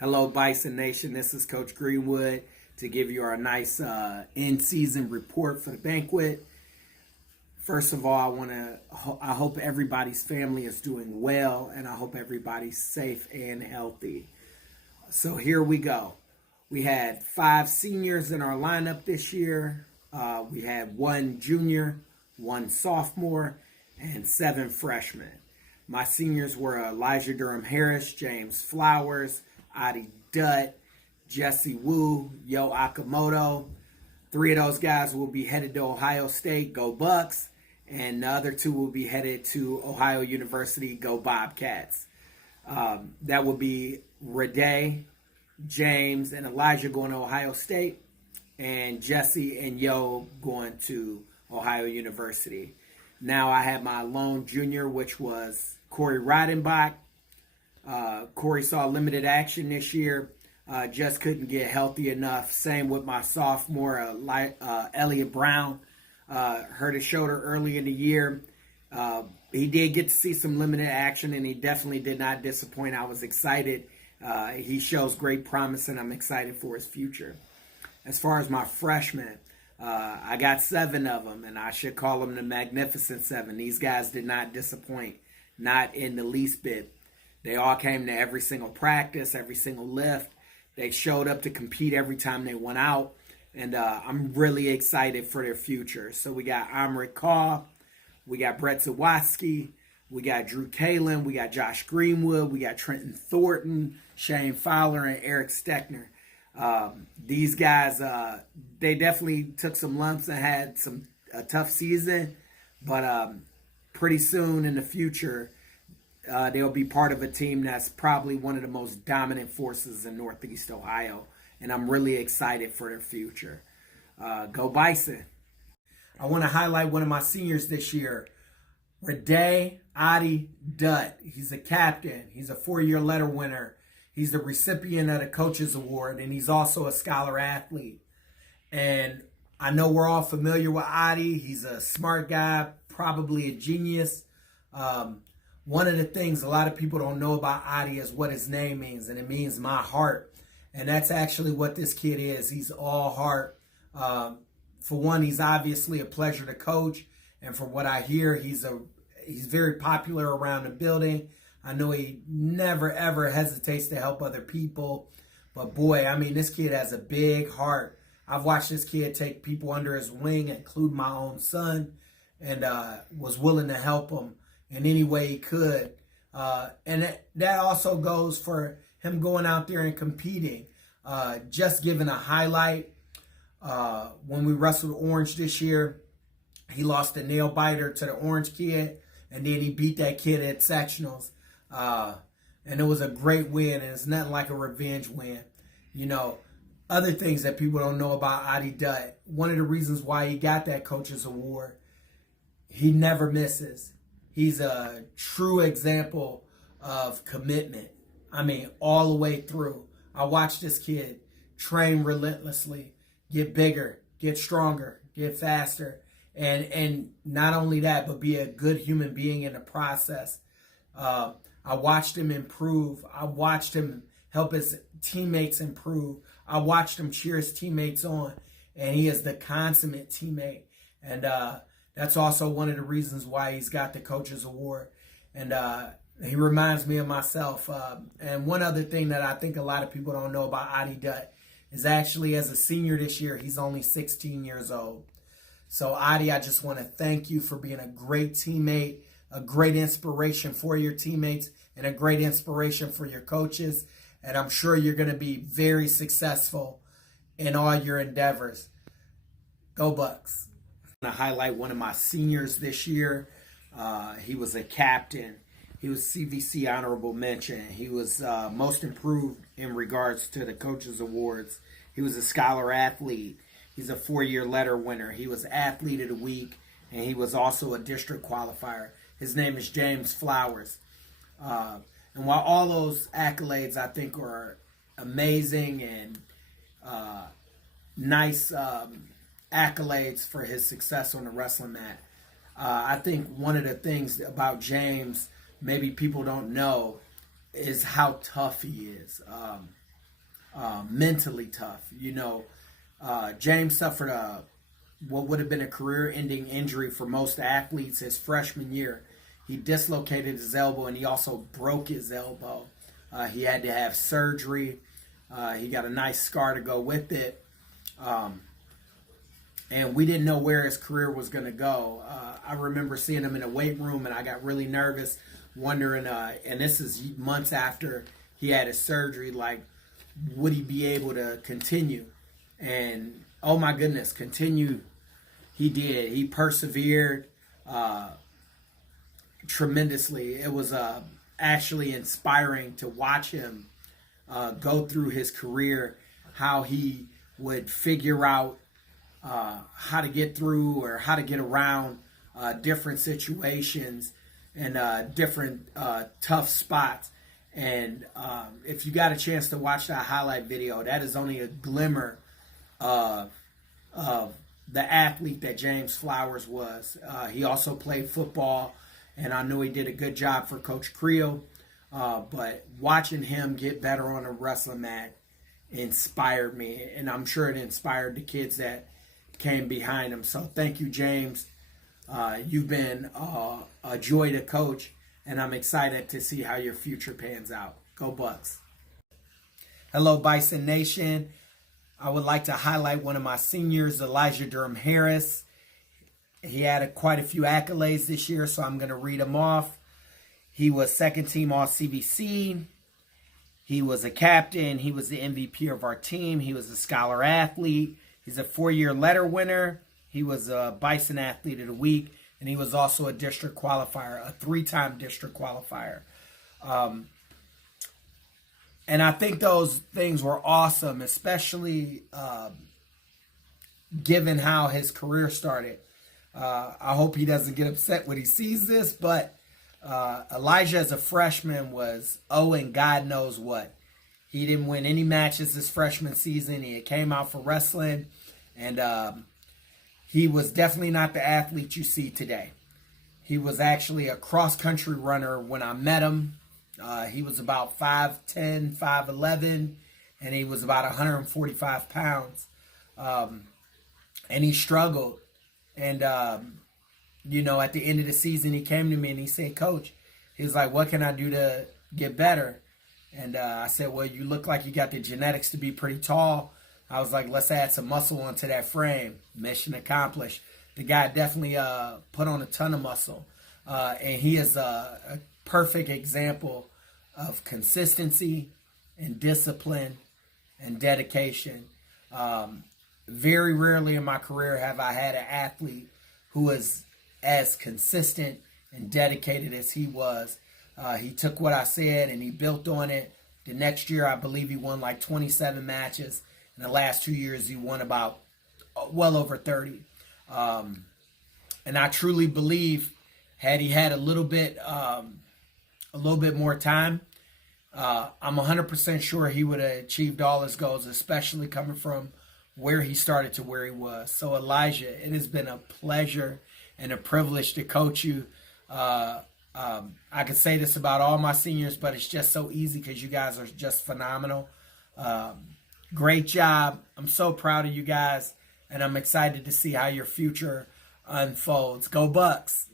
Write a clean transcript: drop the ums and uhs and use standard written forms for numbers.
Hello, Bison Nation. This is Coach Greenwood to give you our nice in-season report for the banquet. First of all, I hope everybody's family is doing well, and I hope everybody's safe and healthy. So here we go. We had 5 seniors in our lineup this year. We had 1 junior, 1 sophomore, and 7 freshmen. My seniors were Elijah Durham Harris, James Flowers, Adi Dutt, Jesse Wu, Yo Akamoto. 3 of those guys will be headed to Ohio State, go Bucks, and the other 2 will be headed to Ohio University, go Bobcats. That will be Rade, James, and Elijah going to Ohio State, and Jesse and Yo going to Ohio University. Now I have my lone junior, which was Corey Reidenbach. Corey saw limited action this year, just couldn't get healthy enough. Same with my sophomore, Elliott Brown. Hurt his shoulder early in the year. He did get to see some limited action, and he definitely did not disappoint. I was excited. He shows great promise, and I'm excited for his future. As far as my freshmen, I got 7 of them, and I should call them the Magnificent 7. These guys did not disappoint, not in the least bit. They all came to every single practice, every single lift. They showed up to compete every time they went out, and I'm really excited for their future. So we got Amrit Kaur, we got Brett Zawatsky, we got Drew Kalin, we got Josh Greenwood, we got Trenton Thornton, Shane Fowler, and Eric Steckner. These guys, they definitely took some lumps and had a tough season, but pretty soon in the future, they'll be part of a team that's probably one of the most dominant forces in Northeast Ohio, and I'm really excited for their future. Go Bison. I want to highlight one of my seniors this year, Rade Adi Dutt. He's a captain. He's a 4-year letter winner. He's the recipient of the Coaches Award, and he's also a scholar athlete. And I know we're all familiar with Adi. He's a smart guy, probably a genius. One of the things a lot of people don't know about Adi is what his name means, and it means my heart. And that's actually what this kid is. He's all heart. For one, he's obviously a pleasure to coach, and from what I hear, he's very popular around the building. I know he never, ever hesitates to help other people. But boy, I mean, this kid has a big heart. I've watched this kid take people under his wing, including my own son, and was willing to help him in any way he could. And that also goes for him going out there and competing. Just giving a highlight, when we wrestled Orange this year, he lost a nail biter to the Orange kid, and then he beat that kid at sectionals. And it was a great win, and it's nothing like a revenge win. You know, other things that people don't know about Adi Dutt, one of the reasons why he got that Coaches Award, he never misses. He's a true example of commitment. I mean, all the way through. I watched this kid train relentlessly, get bigger, get stronger, get faster, and not only that, but be a good human being in the process. I watched him improve. I watched him help his teammates improve. I watched him cheer his teammates on, and he is the consummate teammate. And that's also one of the reasons why he's got the Coaches Award. And he reminds me of myself. And one other thing that I think a lot of people don't know about Adi Dutt is actually as a senior this year, he's only 16 years old. So Adi, I just want to thank you for being a great teammate, a great inspiration for your teammates, and a great inspiration for your coaches. And I'm sure you're going to be very successful in all your endeavors. Go Bucks. I'm going to highlight one of my seniors this year. He was a captain. He was CVC honorable mention. He was most improved in regards to the Coaches Awards. He was a scholar athlete. He's a 4-year letter winner. He was athlete of the week, and he was also a district qualifier. His name is James Flowers. And while all those accolades I think are amazing and nice accolades for his success on the wrestling mat, I think one of the things about James maybe people don't know is how tough he is. mentally tough. James suffered what would have been a career-ending injury for most athletes his freshman year. He dislocated his elbow and he also broke his elbow. He had to have surgery. He got a nice scar to go with it. And we didn't know where his career was going to go. I remember seeing him in a weight room, and I got really nervous, wondering, and this is months after he had his surgery, like, would he be able to continue? And, oh my goodness, continue. He did. He persevered tremendously. It was actually inspiring to watch him go through his career, how he would figure out how to get through or how to get around different situations and different tough spots. And if you got a chance to watch that highlight video, that is only a glimmer of the athlete that James Flowers was. He also played football, and I know he did a good job for Coach Creel. But watching him get better on a wrestling mat inspired me, and I'm sure it inspired the kids that came behind him. So thank you, James. You've been a joy to coach, and I'm excited to see how your future pans out. Go Bucks. Hello, Bison Nation. I would like to highlight one of my seniors, Elijah Durham Harris. He had quite a few accolades this year, so I'm going to read them off. He was second team All-CBC. He was a captain. He was the MVP of our team. He was a scholar athlete. He's a 4-year letter winner. He was a Bison Athlete of the Week. And he was also a district qualifier, a 3-time district qualifier. And I think those things were awesome, especially given how his career started. I hope he doesn't get upset when he sees this, but Elijah as a freshman was and God knows what. He didn't win any matches this freshman season. He came out for wrestling, and he was definitely not the athlete you see today. He was actually a cross-country runner when I met him. He was about 5'10", 5'11", and he was about 145 pounds. And he struggled. And, at the end of the season, he came to me and he said, Coach, he was like, what can I do to get better? And I said, well, you look like you got the genetics to be pretty tall. I was like, let's add some muscle onto that frame. Mission accomplished. The guy definitely put on a ton of muscle. And he is a perfect example of consistency and discipline and dedication. Very rarely in my career have I had an athlete who is as consistent and dedicated as he was. He took what I said and he built on it. The next year, I believe he won like 27 matches. In the last 2 years, he won about well over 30. And I truly believe had he had a little bit more time, I'm 100% sure he would have achieved all his goals, especially coming from where he started to where he was. So Elijah, it has been a pleasure and a privilege to coach you. I could say this about all my seniors, but it's just so easy because you guys are just phenomenal. Great job. I'm so proud of you guys, and I'm excited to see how your future unfolds. Go Bucks.